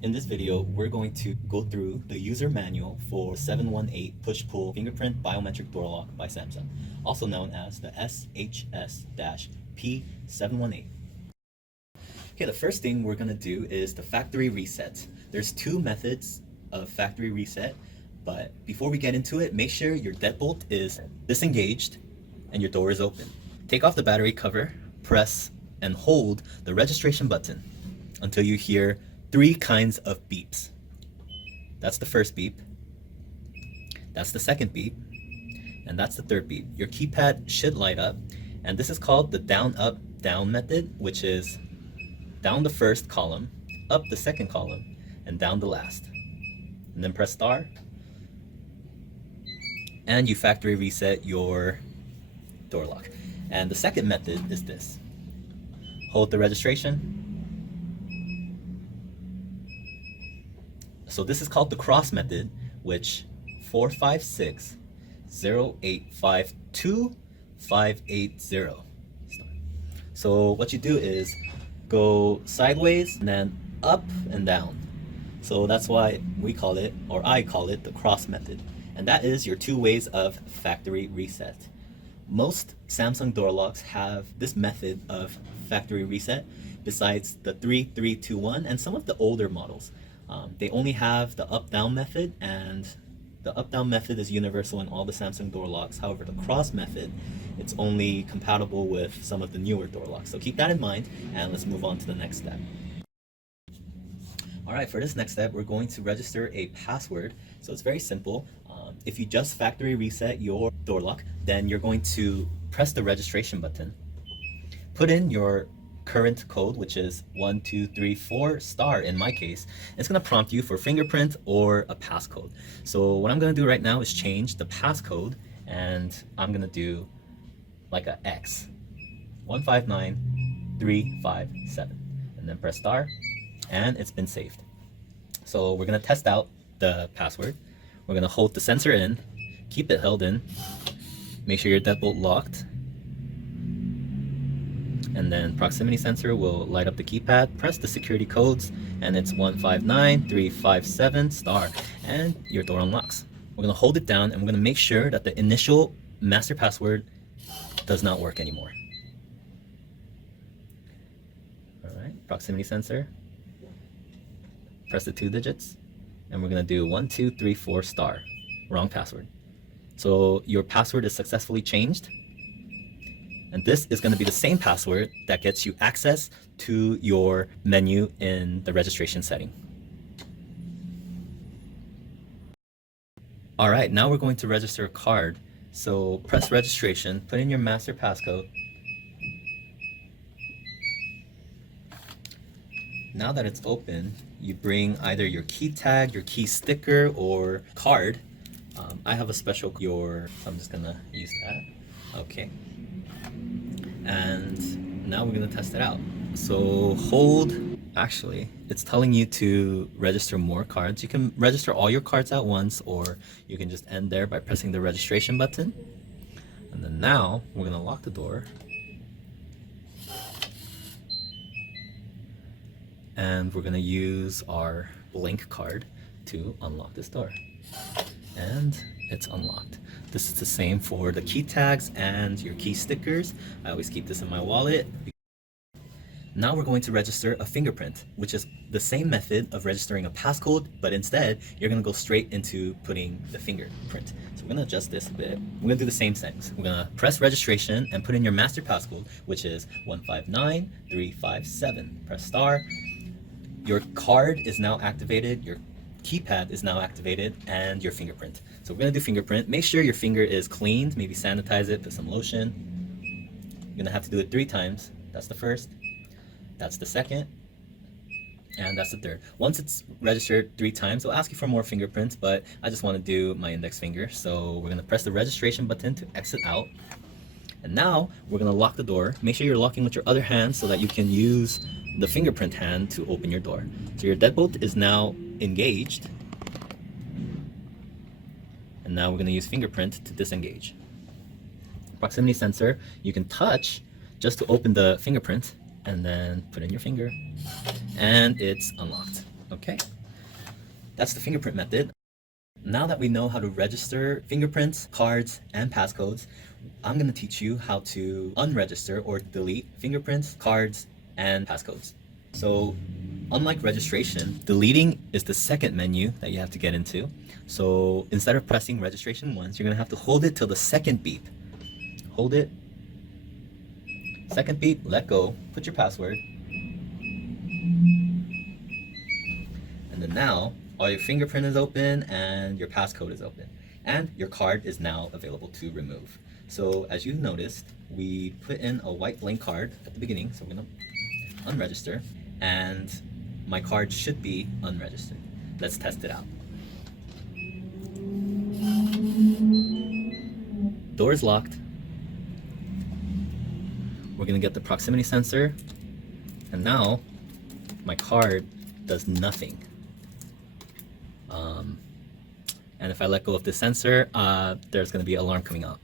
In this video, we're going to go through the user manual for 718 push-pull fingerprint biometric door lock by Samsung, also known as the SHS-P718. Okay, the first thing we're going to do is the factory reset. There's two methods of factory reset, but before we get into it, make sure your deadbolt is disengaged and your door is open. Take off the battery cover, press and hold the registration button until you hear three kinds of beeps. That's the first beep, that's the second beep, and that's the third beep. Your keypad should light up, and this is called the down up down method, which is down the first column, up the second column, and down the last. And then press star, and you factory reset your door lock. And the second method is this. Hold the registration. So this is called the cross method, which 456-0852-580. So what you do is go sideways and then up and down. So that's why we call it, or I call it, the cross method. And that is your two ways of factory reset. Most Samsung door locks have this method of factory reset besides the 3321 and some of the older models. They only have the up-down method, and the up-down method is universal in all the Samsung door locks. However, the cross method, it's only compatible with some of the newer door locks. So keep that in mind, and let's move on to the next step. All right, for this next step, we're going to register a password. So it's very simple. If you just factory reset your door lock, then you're going to press the registration button, put in your current code, which is 1234 star in my case. It's going to prompt you for fingerprint or a passcode. So what I'm going to do right now is change the passcode, and I'm going to do like a X, 159357, and then press star, and it's been saved. So we're going to test out the password. We're going to hold the sensor in, keep it held in, make sure your deadbolt locked, and then proximity sensor will light up the keypad. Press the security codes, and it's 159357 star, and your door unlocks. We're going to hold it down, and we're going to make sure that the initial master password does not work anymore. All right, proximity sensor, press the 2 digits, and we're going to do 1234 star, wrong password. So your password is successfully changed. And this is going to be the same password that gets you access to your menu in the registration setting. All right, now we're going to register a card. So press registration, put in your master passcode. Now that it's open, you bring either your key tag, your key sticker, or card. I have a special so I'm just gonna use that. Okay. And now we're going to test it out. So actually, it's telling you to register more cards. You can register all your cards at once, or you can just end there by pressing the registration button. And then now we're going to lock the door. And we're going to use our blank card to unlock this door. And it's unlocked. This is the same for the key tags and your key stickers. I always keep this in my wallet. Now we're going to register a fingerprint, which is the same method of registering a passcode, but instead you're going to go straight into putting the fingerprint. So we're going to adjust this a bit. We're going to do the same things. We're going to press registration and put in your master passcode, which is 159357. Press star. Your card is now activated. Your keypad is now activated, and your fingerprint. So we're going to do fingerprint. Make sure your finger is cleaned, maybe sanitize it, put some lotion. You're going to have to do it 3 times. That's the first, that's the second, and that's the third. Once it's registered 3 times, it'll ask you for more fingerprints, but I just want to do my index finger. So we're going to press the registration button to exit out. And now we're going to lock the door. Make sure you're locking with your other hand so that you can use the fingerprint hand to open your door. So your deadbolt is now engaged. And now we're going to use fingerprint to disengage. Proximity sensor, you can touch just to open the fingerprint, and then put in your finger, and it's unlocked. Okay, that's the fingerprint method. Now that we know how to register fingerprints, cards, and passcodes, I'm going to teach you how to unregister or delete fingerprints, cards, and passcodes. So unlike registration, deleting is the second menu that you have to get into. So instead of pressing registration once, you're going to have to hold it till the second beep. Hold it. Second beep, let go, put your password. And then now all your fingerprint is open and your passcode is open. And your card is now available to remove. So as you noticed, we put in a white blank card at the beginning. So we're going to unregister. And my card should be unregistered. Let's test it out. Door is locked. We're going to get the proximity sensor. And now my card does nothing. And if I let go of the sensor, there's going to be an alarm coming up.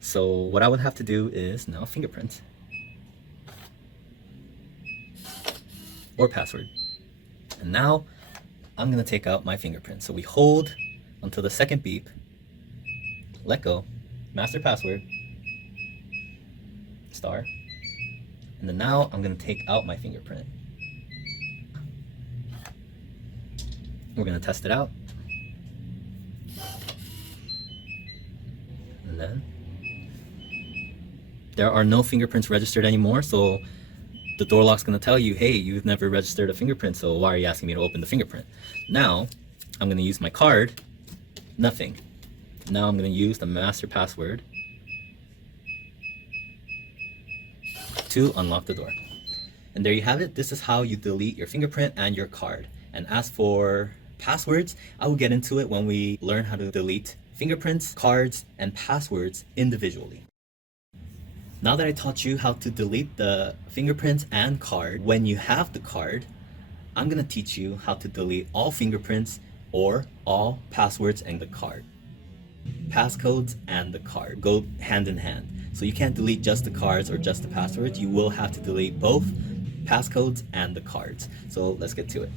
So what I would have to do is now fingerprint or password. And now I'm going to take out my fingerprint. So we hold until the second beep, let go, master password, star, and then now I'm going to take out my fingerprint. We're going to test it out. And then there are no fingerprints registered anymore, so the door lock's going to tell you, hey, you've never registered a fingerprint, so why are you asking me to open the fingerprint? Now I'm going to use my card. Nothing. Now I'm going to use the master password to unlock the door. And there you have it. This is how you delete your fingerprint and your card. And as for passwords, I will get into it when we learn how to delete fingerprints, cards, and passwords individually. Now that I taught you how to delete the fingerprints and card, when you have the card, I'm going to teach you how to delete all fingerprints or all passwords and the card. Passcodes and the card go hand in hand. So you can't delete just the cards or just the passwords. You will have to delete both passcodes and the cards. So let's get to it.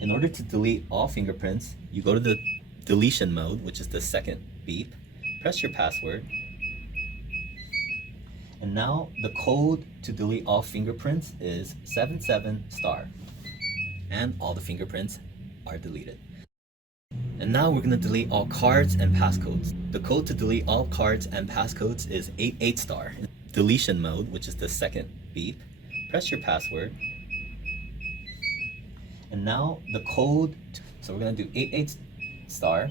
In order to delete all fingerprints, you go to the deletion mode, which is the second beep, press your password, and now the code to delete all fingerprints is 77 star, and all the fingerprints are deleted. And now we're going to delete all cards and passcodes. The code to delete all cards and passcodes is 88 star. Deletion mode, which is the second beep, press your password, and now the code, so we're going to do 88 star,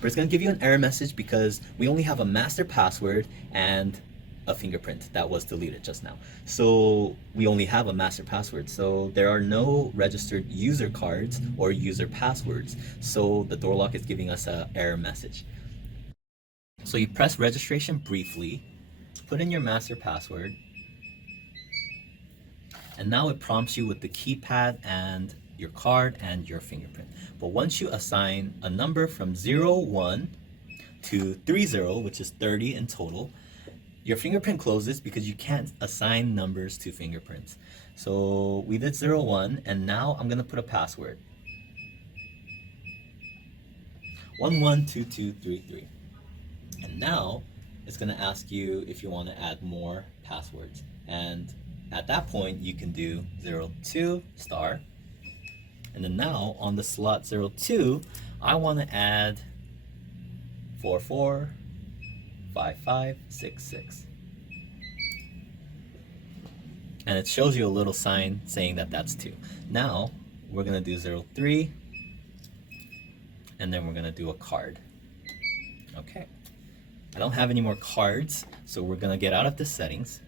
but it's going to give you an error message because we only have a master password and a fingerprint that was deleted just now. So we only have a master password. So there are no registered user cards or user passwords. So the door lock is giving us an error message. So you press registration briefly, put in your master password, and now it prompts you with the keypad and your card and your fingerprint. But once you assign a number from 01 to 30, which is 30 in total, your fingerprint closes because you can't assign numbers to fingerprints. So we did 01, and now I'm going to put a password. 112233. And now it's going to ask you if you want to add more passwords. And at that point, you can do 02 star. And then now on the slot 02, I want to add 445566. And it shows you a little sign saying that that's 2. Now we're going to do 03, and then we're going to do a card. Okay. I don't have any more cards, so we're going to get out of the settings.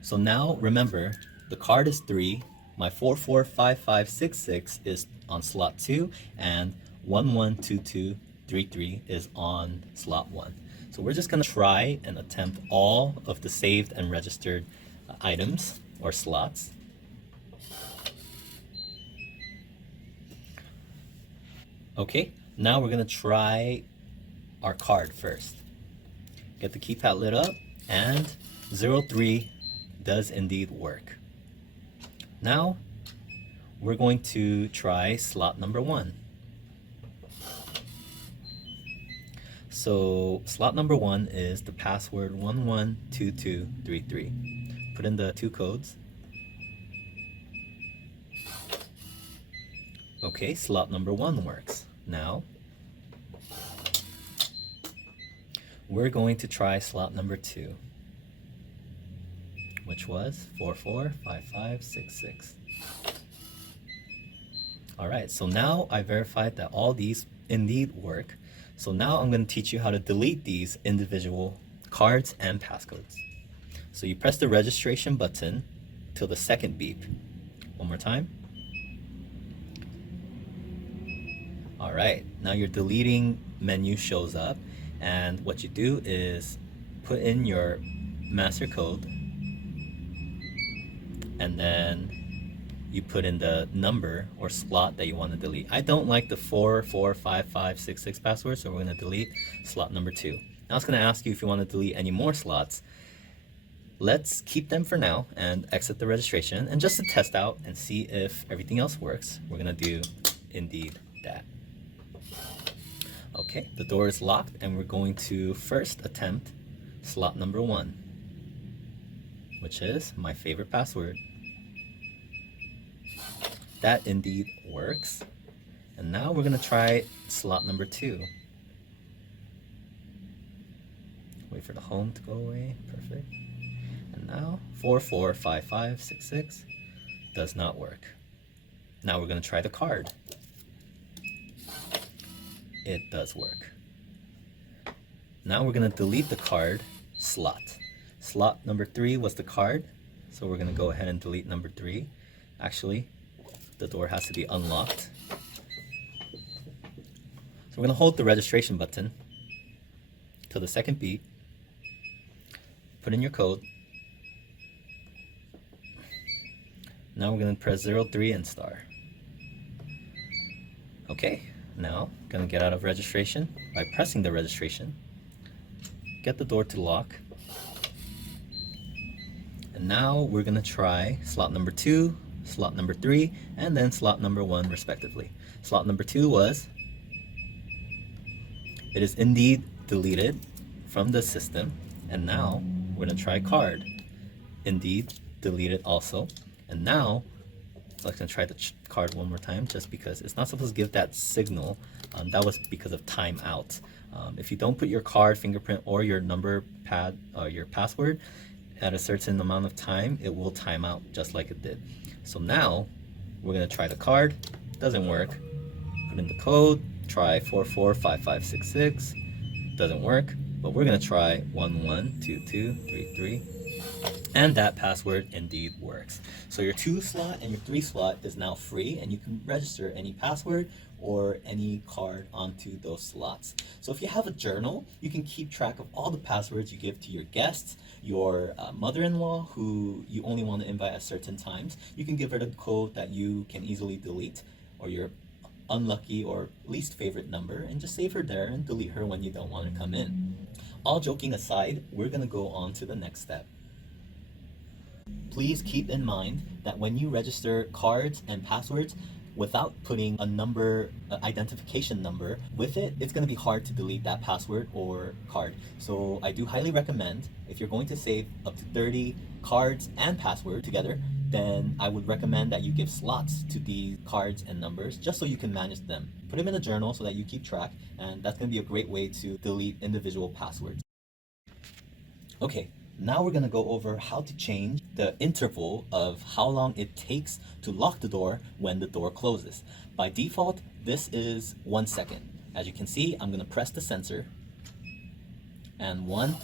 So now remember, the card is 3, my 445566 is on slot 2, and 112233 is on slot 1. So we're just going to try and attempt all of the saved and registered items or slots. Okay, now we're going to try our card first. Get the keypad lit up, and 03 does indeed work. Now we're going to try slot number 1. So slot number 1 is the password 112233. Put in the 2 codes. Okay, slot number 1 works. Now we're going to try slot number 2, which was 445566. Alright, so now I verified that all these indeed work. So now I'm going to teach you how to delete these individual cards and passcodes. So you press the registration button till the second beep. One more time. Alright, now your deleting menu shows up, and what you do is put in your master code, and then you put in the number or slot that you want to delete. I don't like the 445566 password, so we're going to delete slot number 2. Now it's going to ask you if you want to delete any more slots. Let's keep them for now and exit the registration, and just to test out and see if everything else works, we're going to do indeed that. Okay, the door is locked, and we're going to first attempt slot number 1, which is my favorite password. That indeed works. And now we're going to try slot number 2. Wait for the home to go away. Perfect. And now 445566 does not work. Now we're going to try the card. It does work. Now we're going to delete the card slot. Slot number 3 was the card, so we're going to go ahead and delete number 3. Actually, the door has to be unlocked. So we're going to hold the registration button till the second beep. Put in your code. Now we're going to press 03 and star. Okay, now I'm going to get out of registration by pressing the registration. Get the door to lock. And now we're going to try slot number 2, slot number 3, and then slot number 1 respectively. Slot number 2 was, it is indeed deleted from the system, and now we're going to try card. Indeed deleted also, and now I'm going to try the card one more time just because it's not supposed to give that signal. That was because of timeout. If you don't put your card, fingerprint, or your number pad, your password at a certain amount of time, it will time out just like it did. So now we're going to try the card. Doesn't work. Put in the code. Try 445566. Doesn't work. But we're going to try 112233. And that password indeed works. So your 2 slot and your 3 slot is now free, and you can register any password or any card onto those slots. So if you have a journal, you can keep track of all the passwords you give to your guests, your mother-in-law who you only want to invite at certain times. You can give her the code that you can easily delete, or your unlucky or least favorite number, and just save her there and delete her when you don't want to come in. All joking aside, we're going to go on to the next step. Please keep in mind that when you register cards and passwords without putting a number, identification number with it, it's going to be hard to delete that password or card. So I do highly recommend, if you're going to save up to 30 cards and password together, then I would recommend that you give slots to these cards and numbers just so you can manage them. Put them in a journal so that you keep track, and that's going to be a great way to delete individual passwords. Okay. Now we're going to go over how to change the interval of how long it takes to lock the door when the door closes. By default, this is 1 second. As you can see, I'm going to press the sensor, and 1,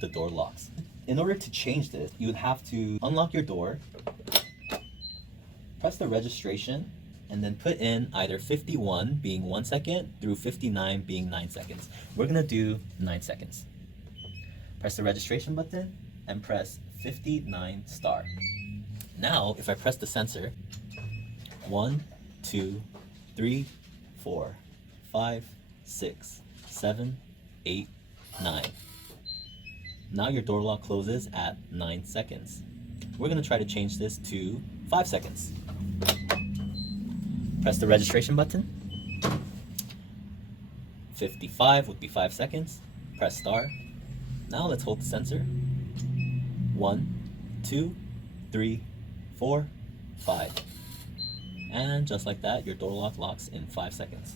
the door locks. In order to change this, you would have to unlock your door, press the registration, and then put in either 51 being 1 second through 59 being 9 seconds. We're going to do 9 seconds. Press the registration button and press 59 star. Now, if I press the sensor, 1, 2, 3, 4, 5, 6, 7, 8, 9. Now your door lock closes at 9 seconds. We're going to try to change this to 5 seconds. Press the registration button. 55 would be 5 seconds. Press star. Now let's hold the sensor. 1, 2, 3, 4, 5. And just like that, your door lock locks in 5 seconds.